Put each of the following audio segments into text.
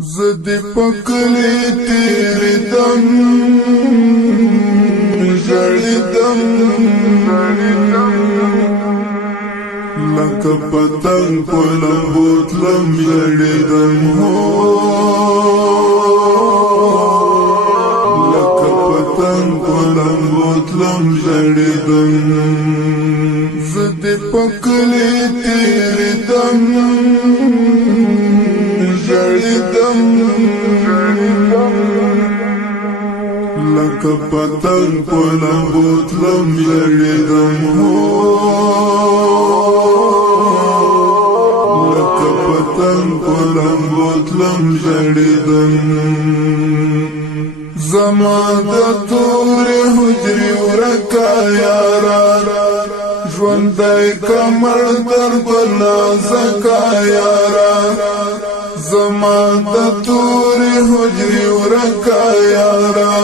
زدی پکلی تیری دم جڑی دم لکه پتنگ پلم بوتلم جڑی دم لکه پتنگ پلم بوتلم جڑی دم زدی پکلی تیری دم جڑیدم لکه پتنگ پلم بوتلم جڑیدم لکه پتنگ پلم بوتلم جڑیدم زما د تورې حجرې ورکا یارا ژوندی کمر در ګلا زکا یارا زما د تورې حجرې ورکا یارا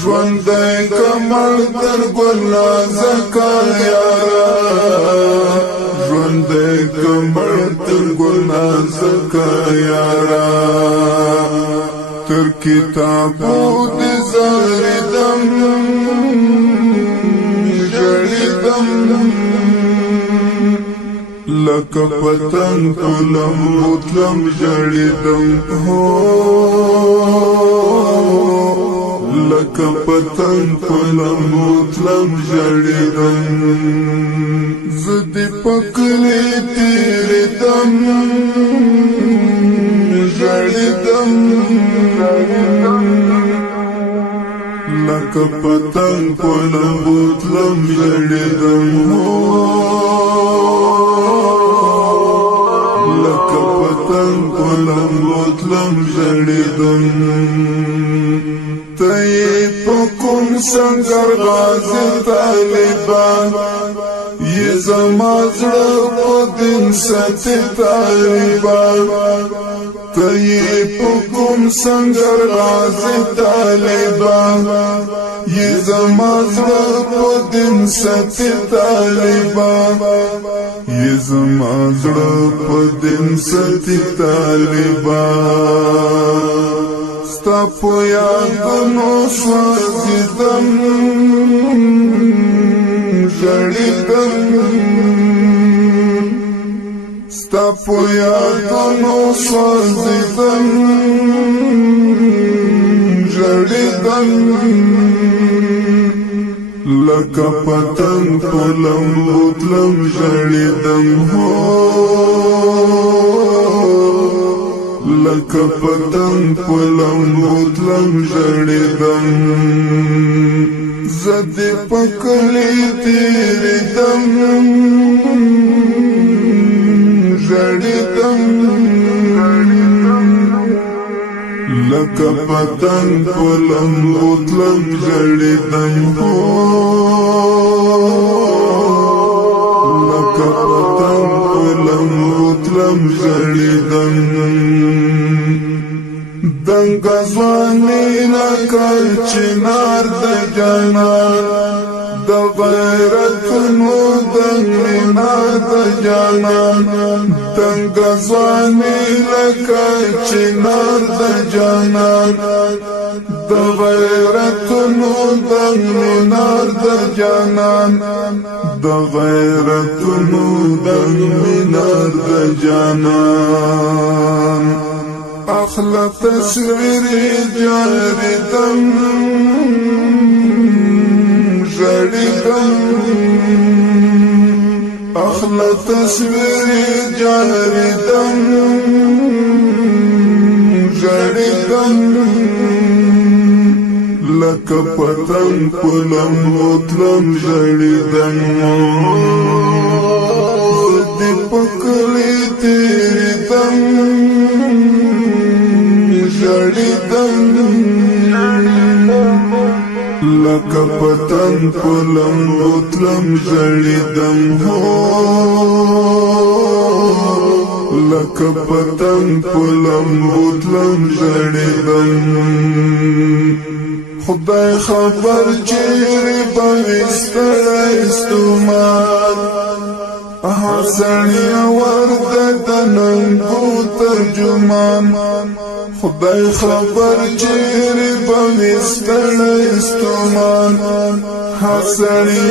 ژوندی کمر در ګلا زکا یارا ژوندی کمر در ګلا زکا یارا تر کتابو دې زاریدم جړیدم لکه پتنگ پلم بوتلم جڑیدم لکه پتنگ پلم بوتلم جڑیدم زدی پکلی تیری دم جڑیدم لکه پتنگ پلم بوتلم جڑیدم لکه پتنگ پلم بوتلم جڑیدم تئی پکم سنگر غازی طالبان یہ زما زړه په دین ساتي طالبان تئی پکم سنگر غازی طالبان یہ زما زړه په دین ساتي طالبان یہ زما زړه په دین ساتي طالبان ستا په یادونو سوځیدم جړیدم ستا په یادونو سوځیدم جړیدم لکه پتنگ پلم بوتلم جړیدم لکه پتنگ پلم بوتلم جړیدم زدی پکلی تیری دم جړیدم لکه پتنگ پلم بوتلم جړیدم لکه پتنگ پلم بوتلم جړیدم دنګ ځواني لکه چنار د جانان د غیرتونو د مینا د جانان دنګ ځواني لکه چنار د جانان د غیرتونو د مینا د جانان د غیرتونو د مینا د جانان اخلا تصویری جاریدم جڑیدم اخلا تصویری جاریدم جڑیدم لکه پتنگ پلم بوتلم جڑیدم زدی پکلی تیری دم جڑیدم لکه پتنگ پلم بوتلم جڑیدم لکه پتنگ پلم بوتلم جڑیدم خدای خبر چیرې به ستړی ستومان حسنی ورد دننگو ترجمان خدای خبر چیری بوستن استمان حسنی